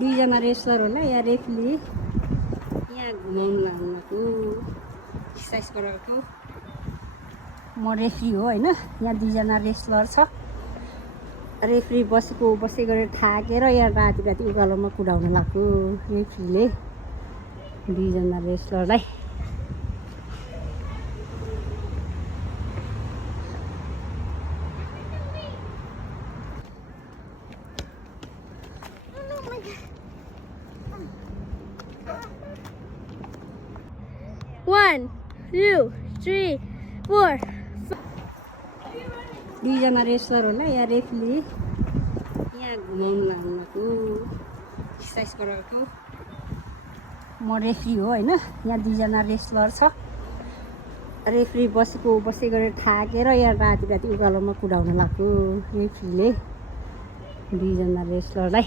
दुईजना रेसलर होला यहाँ रेफली यहाँ घुमाउनु लाग्नुको एक्सर्साइज गराएको म रेफ्री हो होइन। यहाँ दुईजना रेसलर छ। रेफ्री बसै गरेर थाकेर यहाँ राति राति उकालोमा कुदाउनु लाग्यो रेफ्रीले दुईजना रेसलरलाई। One, two, three, four. दुईजना रेसलर होला यहाँ रेफ्ली यहाँ घुमाउनु लाग्नुको एक्सर्साइज गराएको म रेफ्री हो होइन। यहाँ दुईजना रेसलर छ। रेफ्री बसै गरेर थाकेर यहाँ राति राति उकालोमा कुदाउनु लाग्यो रेफ्रीले दुईजना रेसलरलाई।